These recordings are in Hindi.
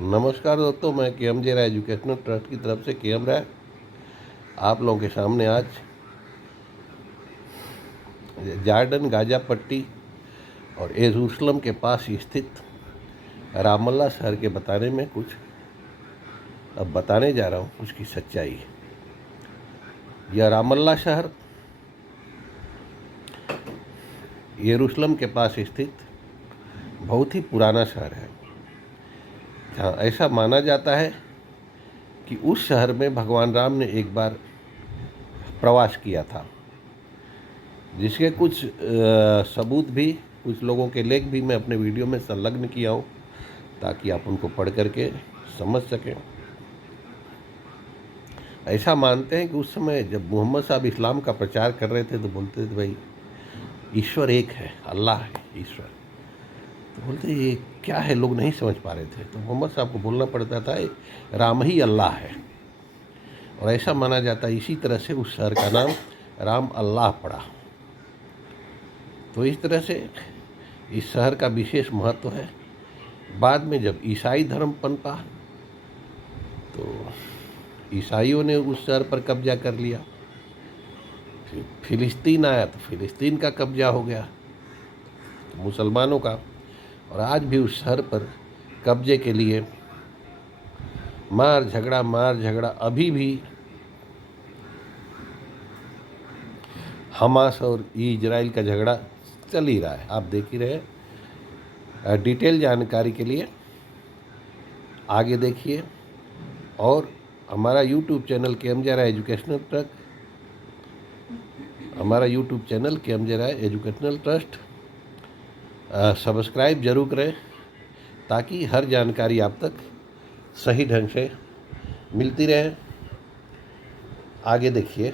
नमस्कार दोस्तों, मैं KM राय एजुकेशनल ट्रस्ट की तरफ से KM राय आप लोगों के सामने आज जॉर्डन, गाजा पट्टी और यरूशलेम के पास स्थित रामल्ला शहर के बारे में कुछ अब बताने जा रहा हूँ, उसकी सच्चाई। यह रामल्ला शहर यरूशलेम के पास स्थित बहुत ही पुराना शहर है, जहाँ ऐसा माना जाता है कि उस शहर में भगवान राम ने एक बार प्रवास किया था, जिसके कुछ सबूत भी, कुछ लोगों के लेख भी मैं अपने वीडियो में संलग्न किया हूँ, ताकि आप उनको पढ़ करके समझ सकें। ऐसा मानते हैं कि उस समय जब मोहम्मद साहब इस्लाम का प्रचार कर रहे थे तो बोलते थे भाई ईश्वर एक है, अल्लाह है ईश्वर। तो बोलते ये क्या है, लोग नहीं समझ पा रहे थे, तो मोहम्मद साहब को बोलना पड़ता था राम ही अल्लाह है। और ऐसा माना जाता है, इसी तरह से उस शहर का नाम राम अल्लाह पड़ा। तो इस तरह से इस शहर का विशेष महत्व है। बाद में जब ईसाई धर्म पनपा तो ईसाइयों ने उस शहर पर कब्जा कर लिया। फिर फिलिस्तीन आया तो फिलिस्तीन का कब्जा हो गया, तो मुसलमानों का। और आज भी उस शहर पर कब्जे के लिए मार झगड़ा अभी भी हमास और इजराइल का झगड़ा चल ही रहा है, आप देख ही रहे। डिटेल जानकारी के लिए आगे देखिए। और हमारा यूट्यूब चैनल KM राय एजुकेशनल ट्रस्ट, सब्सक्राइब जरूर करें, ताकि हर जानकारी आप तक सही ढंग से मिलती रहे। आगे देखिए।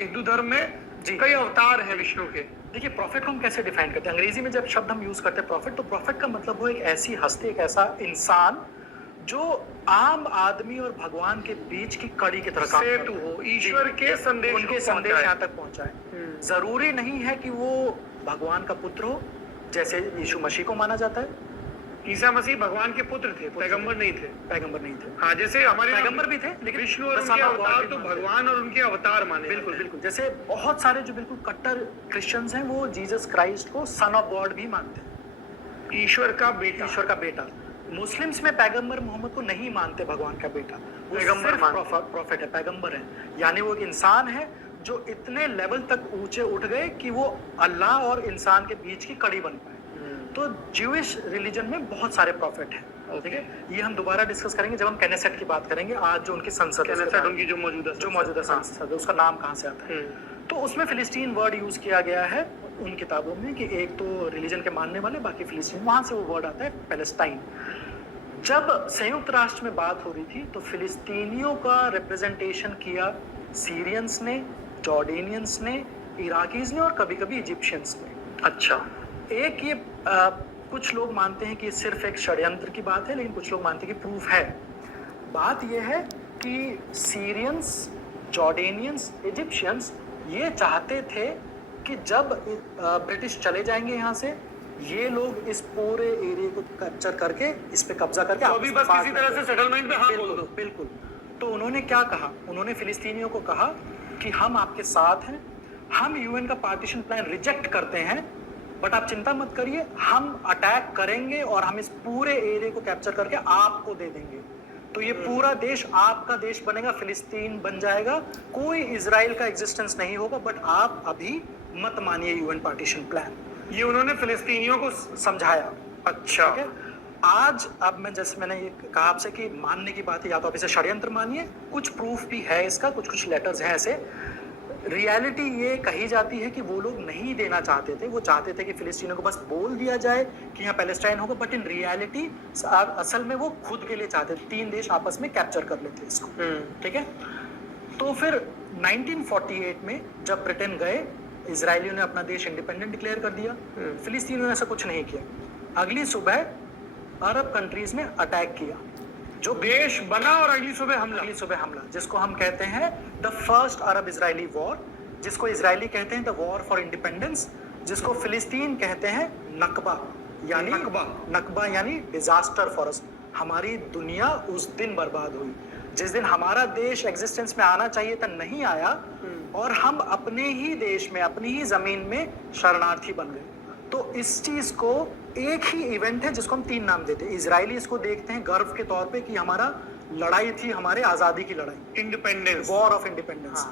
हिंदू धर्म में कई अवतार हैं विष्णु के। देखिए, प्रॉफिट को हम कैसे डिफाइन करते हैं? अंग्रेजी में जब शब्द हम यूज करते हैं प्रॉफिट, तो प्रॉफिट का मतलब वो एक ऐसी हस्ती, एक ऐसा इंसान जो आम आदमी और भगवान के बीच की कड़ी की तरह काम करता हो, ईश्वर के संदेश, उनके संदेश यहाँ तक पहुंचाए। जरूरी नहीं है कि वो भगवान का पुत्र हो, जैसे यीशु मसीह को माना जाता है। ईसा मसीह भगवान के पुत्र थे, पैगंबर नहीं थे। हाँ, जैसे हमारे पैगंबर भी थे, लेकिन विष्णु और उनके अवतार तो भगवान और उनके अवतार माने। बिल्कुल। जैसे बहुत सारे जो बिल्कुल कट्टर क्रिश्चियंस हैं, वो जीसस क्राइस्ट को सन ऑफ गॉड भी मानते हैं, ईश्वर का बेटा। मुस्लिम्स में पैगंबर मोहम्मद को नहीं मानते भगवान का बेटा, वो प्रॉफिट है, पैगंबर है। यानी वो एक इंसान है जो इतने लेवल तक ऊंचे उठ गए कि वो अल्लाह और इंसान के बीच की कड़ी बन पाए। तो ज्यूइश रिलीजन में बहुत सारे प्रॉफिट हैं, ठीक है। ये हम दोबारा डिस्कस करेंगे जब हम केनेसेट की बात करेंगे। आज जो उनकी संसद उनकी जो मौजूदा संसद है, उसका नाम कहाँ से आता है, तो उसमें फिलिस्तीन वर्ड यूज किया गया है उन किताबों में, कि एक तो रिलीजन के मानने वाले, बाकी फिलिस्तीन, वहां से वो वर्ड आता है पैलेस्टाइन। जब संयुक्त राष्ट्र में बात हो रही थी तो फिलिस्तीनियों का रिप्रेजेंटेशन किया सीरियंस ने, जॉर्डेनियंस ने, इराकीज ने और कभी कभी इजिप्शियंस ने। अच्छा, एक ये कुछ लोग मानते हैं कि सिर्फ एक षड्यंत्र की बात है, लेकिन कुछ लोग मानते हैं कि प्रूफ है। बात यह है कि सीरियंस, जॉर्डेनियंस, इजिप्शियंस ये चाहते थे कि जब ब्रिटिश चले जाएंगे यहाँ से, ये लोग इस पूरे एरिया को कैप्चर करके, इस पे कब्जा करके अभी बस किसी तरह से सेटलमेंट में हाँ बोल दो। बिल्कुल। तो उन्होंने क्या कहा? उन्होंने फिलिस्तीनियों को कहा कि हम आपके साथ हैं, हम यूएन का पार्टीशन प्लान रिजेक्ट करते हैं, बट आप चिंता मत करिए, हम अटैक करेंगे और हम इस पूरे एरिया को कैप्चर करके आपको दे देंगे। तो ये पूरा देश आपका देश बनेगा, फिलिस्तीन बन जाएगा, कोई इजराइल का एग्जिस्टेंस नहीं होगा, बट आप अभी मत मानिए यूएन पार्टीशन प्लान। ये उन्होंने फिलिस्तीनियों को समझाया। अच्छा, ठीक है। आज अब मैं, जैसे मैंने ये कहा आपसे कि मानने की बात है, या तो आप इसे षड्यंत्र मानिए, कुछ प्रूफ भी है इसका, कुछ लेटर्स हैं ऐसे। रियलिटी ये कही जाती है कि वो लोग नहीं देना चाहते थे, वो चाहते थे कि फिलिस्तीनियों को बस बोल दिया जाए कि यहाँ पैलेस्टाइन होगा, बट इन रियलिटी असल में वो खुद के लिए चाहते थे 3 देश आपस में कैप्चर कर लेते इसको, ठीक है। तो फिर 1948 में जब ब्रिटेन गए, इजरायलियों ने अपना देश इंडिपेंडेंट डिक्लेयर कर दिया, फिलिस्तीनियों ने ऐसा कुछ नहीं किया। अगली सुबह अरब कंट्रीज ने अटैक किया, जो देश बना और अगली सुबह हमला, जिसको हम कहते हैं the first Arab Israeli war, जिसको इजरायली कहते हैं द वॉर फॉर इंडिपेंडेंस, जिसको फिलिस्तीन कहते हैं नकबा यानी डिजास्टर फॉर अस। हमारी दुनिया उस दिन बर्बाद हुई जिस दिन हमारा देश एग्जिस्टेंस में आना चाहिए था, नहीं आया, और हम अपने ही देश में, अपनी ही जमीन में शरणार्थी बन गए। तो इस चीज को एक ही इवेंट है जिसको हम 3 नाम देते हैं। इजरायली इसको देखते हैं गर्व के तौर पे कि हमारा लड़ाई थी, हमारे आजादी की लड़ाई, इंडिपेंडेंस, वॉर ऑफ इंडिपेंडेंस।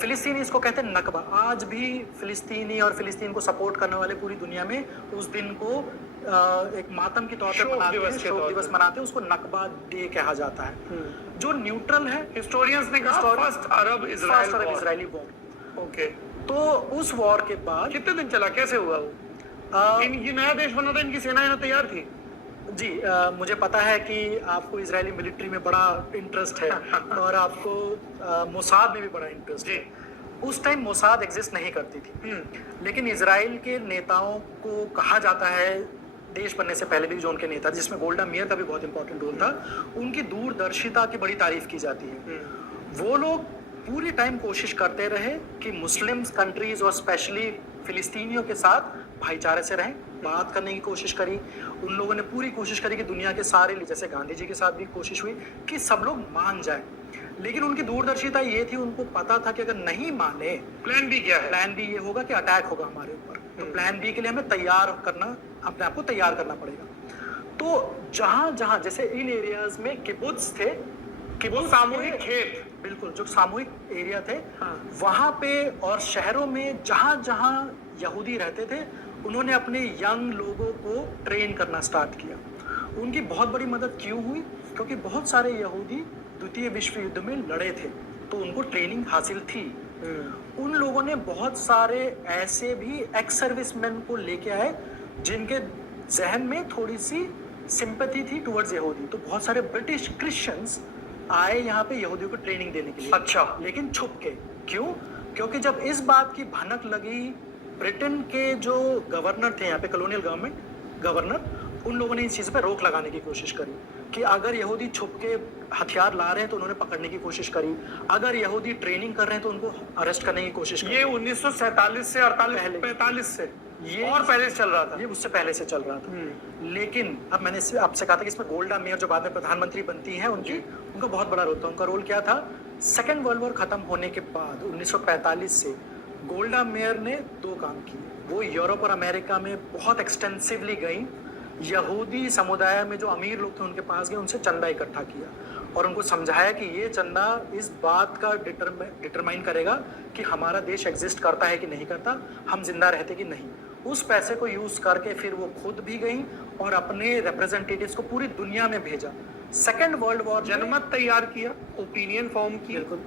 फिलिस्तीनी इसको कहते हैं नकबा। आज भी फिलिस्तीनी और फिलिस्तीन को सपोर्ट करने वाले पूरी दुनिया में उस दिन को एक मातम के तौर पे मनाते हैं, शोक दिवस मनाते हैं, उसको नकबा डे कहा जाता है। जो न्यूट्रल है, हिस्टोरियंस ने कहा फर्स्ट अरब इजरायली वॉर। ओके, तो उस वॉर के बाद कितने दिन चला, कैसे हुआ वो? ये नया देश बना था, इनकी सेना यहाँ तैयार थी जी। मुझे पता है कि आपको इजरायली मिलिट्री में बड़ा इंटरेस्ट है और आपको मोसाद में भी बड़ा इंटरेस्ट है। उस टाइम मोसाद एग्जिस्ट नहीं करती थी, लेकिन इजराइल के नेताओं को कहा जाता है, देश बनने से पहले भी जो उनके नेता, जिसमें गोल्डा मेयर का भी बहुत इंपॉर्टेंट रोल था, उनकी दूरदर्शिता की बड़ी तारीफ की जाती है। वो लोग पूरी टाइम कोशिश करते रहे कि मुस्लिम कंट्रीज और स्पेशली फिलिस्तीनियों के साथ भाईचारे से रहें, बात करने की कोशिश करी। उन लोगों ने पूरी कोशिश करी कि दुनिया के सारे, जैसे गांधी जी के साथ भी कोशिश हुई कि सब लोग मान जाएं, लेकिन उनकी दूरदर्शिता ये थी, उनको पता था कि अगर नहीं माने, प्लान बी क्या है? प्लान बी ये होगा कि अटैक होगा हमारे ऊपर। तो प्लान बी के लिए हमें तैयार करना, अपने आप को तैयार करना पड़ेगा। तो जहां जहां जैसे इन एरियाज में किबुत्स थे, किबुत्स सामूहिक खेत, बिल्कुल, जो सामूहिक एरिया थे, वहां पे और शहरों में जहां जहां यहूदी रहते थे, उन्होंने अपने यंग लोगों को ट्रेन करना स्टार्ट किया। उनकी बहुत बड़ी मदद क्यों हुई? क्योंकि बहुत सारे यहूदी द्वितीय विश्व युद्ध में लड़े थे, तो उनको ट्रेनिंग हासिल थी। उन लोगों ने बहुत सारे ऐसे भी एक्स सर्विसमैन को लेके आए जिनके जहन में थोड़ी सी सिंपैथी थी टुवर्ड्स यहूदी। तो बहुत सारे ब्रिटिश क्रिश्चियंस आए यहाँ पे यहूदियों को ट्रेनिंग देने के लिए। अच्छा, लेकिन छुप के। क्यों? क्योंकि जब इस बात की भनक लगी, ब्रिटेन के जो गवर्नर थे यहाँ पे, कॉलोनियल गवर्नमेंट गवर्नर, उन लोगों ने इस चीज़ पे रोक लगाने की कोशिश करी कि अगर यहूदी छुप के हथियार ला रहे हैं तो उन्होंने पकड़ने की कोशिश करी, अगर यहूदी ट्रेनिंग कर रहे हैं तो उनको अरेस्ट करने की कोशिश करी। ये 1947 से 45 से ये और पहले से चल रहा था, ये उससे पहले से चल रहा था। लेकिन अब मैंने आपसे कहा था कि इसमें गोल्डा मेयर जो बाद में प्रधानमंत्री बनती है, उनका बहुत बड़ा रोल था। उनका रोल क्या था? सेकेंड वर्ल्ड वॉर खत्म होने के बाद 1945 से गोल्डा मेयर ने 2 काम किए। वो यूरोप और अमेरिका में बहुत एक्सटेंसिवली गई, यहूदी समुदाय में जो अमीर लोग थे उनके पास गए, उनसे चंदा इकट्ठा किया और उनको समझाया कि ये चंदा इस बात का डिटरमाइन करेगा कि हमारा देश एग्जिस्ट करता है कि नहीं करता, हम जिंदा रहते कि नहीं। उस पैसे को यूज करके फिर वो खुद भी गई और अपने रिप्रेजेंटेटिव्स को पूरी दुनिया में भेजा। सेकेंड वर्ल्ड वॉर जनमत तैयार किया, ओपिनियन फॉर्म की, बिल्कुल,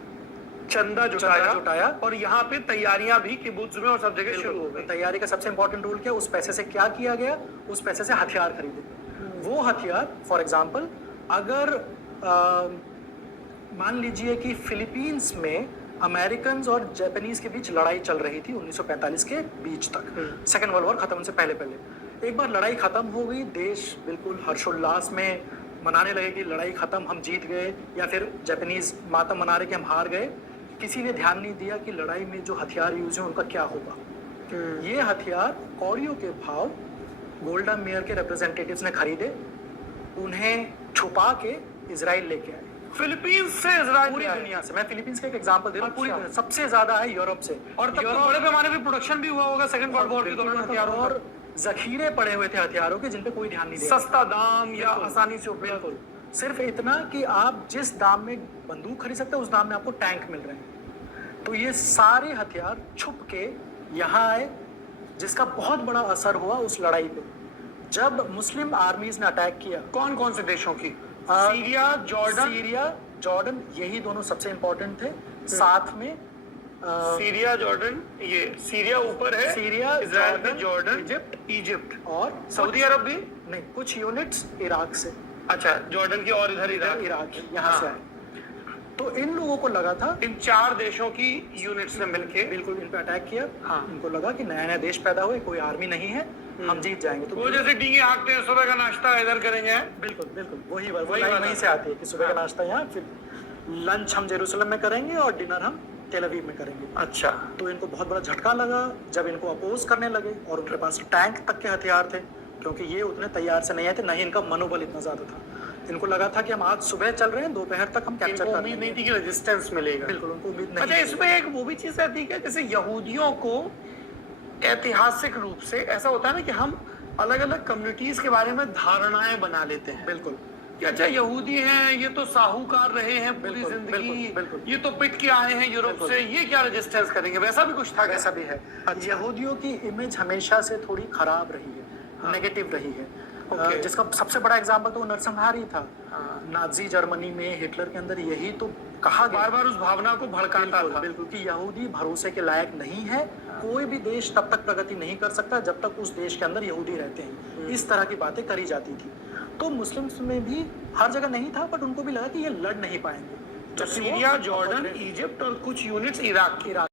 चंदा जुटाया और यहाँ पे तैयारियां भी किबुत्ज में और सब जगह शुरू हो गई। तैयारी का सबसे इंपॉर्टेंट रोल क्या? उस पैसे से क्या किया गया? उस पैसे से हथियार खरीदे। वो हथियार, फॉर एग्जाम्पल, अगर मान लीजिए कि फिलीपींस में अमेरिकन और जापानीज के बीच लड़ाई चल रही थी 1945 के बीच तक, सेकेंड वर्ल्ड वॉर खत्म से पहले। एक बार लड़ाई खत्म हो गई, देश बिल्कुल हर्षोल्लास में मनाने लगे कि लड़ाई खत्म, हम जीत गए, या फिर जापानीज मातम मना रहे कि हम हार गए। किसी ने ध्यान नहीं दिया कि लड़ाई में जो हथियार यूज है उनका क्या होगा। ये हथियार कौड़ियों के भाव गोल्डा मेयर के रिप्रेजेंटेटिव्स ने खरीदे, उन्हें छुपा के इजराइल लेके आए। फिलीपींस से इजराइल, पूरी दुनिया से। मैं फिलीपींस का एक एग्जांपल दे रहा हूँ। पूरी दुनिया सबसे ज्यादा है यूरोप से, और तब तो बड़े पैमाने पे प्रोडक्शन भी हुआ होगा सेकंड वर्ल्ड वॉर के दौरान हथियारों और जखीरे पड़े हुए थे हथियारों के, जिन पे कोई ध्यान नहीं दिया। सस्ता दाम या आसानी से उपलब्ध, सिर्फ इतना कि आप जिस दाम में बंदूक खरीद सकते हैं उस दाम में आपको टैंक मिल रहे हैं। तो ये सारे हथियार छुप के यहाँ आए, जिसका बहुत बड़ा असर हुआ उस लड़ाई पे। जब मुस्लिम आर्मीज ने अटैक किया, कौन कौन से देशों की? सीरिया, जॉर्डन, यही दोनों सबसे इंपॉर्टेंट थे। साथ में सीरिया, जॉर्डन, ये सीरिया ऊपर है, सीरिया, इजराइल पे जॉर्डन, इजिप्ट इजिप्ट और सऊदी अरब भी। नहीं, कुछ यूनिट्स इराक से, अच्छा, जॉर्डन की और इधर इधर इधर इराक यहाँ हाँ। से आए। तो इन लोगों को लगा था, इन 4 देशों की यूनिट्स ने मिलके बिल्कुल इन पे अटैक किया। हाँ। इनको लगा कि नया नया देश पैदा हुए, कोई आर्मी नहीं है, हम जीत जाएंगे। तो वो जैसे डींगे हाँकते हैं, सुबह का नाश्ता इधर करेंगे। बिल्कुल बिल्कुल वही वही लाइन वाला वहीं से आती है कि सुबह का नाश्ता यहाँ, फिर लंच हम जेरूसलम में करेंगे और डिनर हम तेल अवीव में करेंगे। अच्छा, तो इनको बहुत बड़ा झटका लगा जब इनको अपोज करने लगे, और उनके पास टैंक तक के हथियार थे, क्योंकि ये उतने तैयार से नहीं आए थे, नहीं इनका मनोबल इतना ज्यादा था। इनको लगा था कि हम आज सुबह चल रहे हैं, दोपहर तक हम कैप्चर इनको कर उम्मीद लेंगे। नहीं थी कि रेजिस्टेंस मिलेगा। बिल्कुल उनको उम्मीद नहीं अच्छा, थी। इसमें एक वो भी चीज आती है जैसे यहूदियों को ऐतिहासिक रूप से ऐसा होता है ना कि हम अलग अलग कम्युनिटीज के बारे में धारणाएं बना लेते हैं बिल्कुल कि अच्छा यहूदी हैं, ये तो साहूकार रहे हैं पूरी बिल्कुल, जिंदगी, बिल्कुल, बिल्कुल। ये तो पिट के आए हैं यूरोप बिल्कुल। से, ये क्या रेजिस्टेंस करेंगे, वैसा भी कुछ था क्या? ऐसा भी है। अच्छा। यहूदियों की इमेज हमेशा से थोड़ी खराब रही है, हाँ। नेगेटिव रही है। ओके। जिसका सबसे बड़ा एग्जाम्पल तो वो नरसंहार ही था। हाँ। नाजी जर्मनी में हिटलर के अंदर यही तो कहा गया बार बार उस भावना को भड़काता बिल्कुल था। बिल्कुल कि यहूदी भरोसे के लायक नहीं है, कोई भी देश तब तक प्रगति नहीं कर सकता जब तक उस देश के अंदर यहूदी रहते हैं। इस तरह की बातें करी जाती थी। तो मुस्लिम्स में भी हर जगह नहीं था, बट उनको भी लगा कि ये लड़ नहीं पाएंगे। तो जबकि वो सीरिया, बहुत जॉर्डन, बड़े- इजिप्ट और कुछ यूनिट्स इराक की। इराक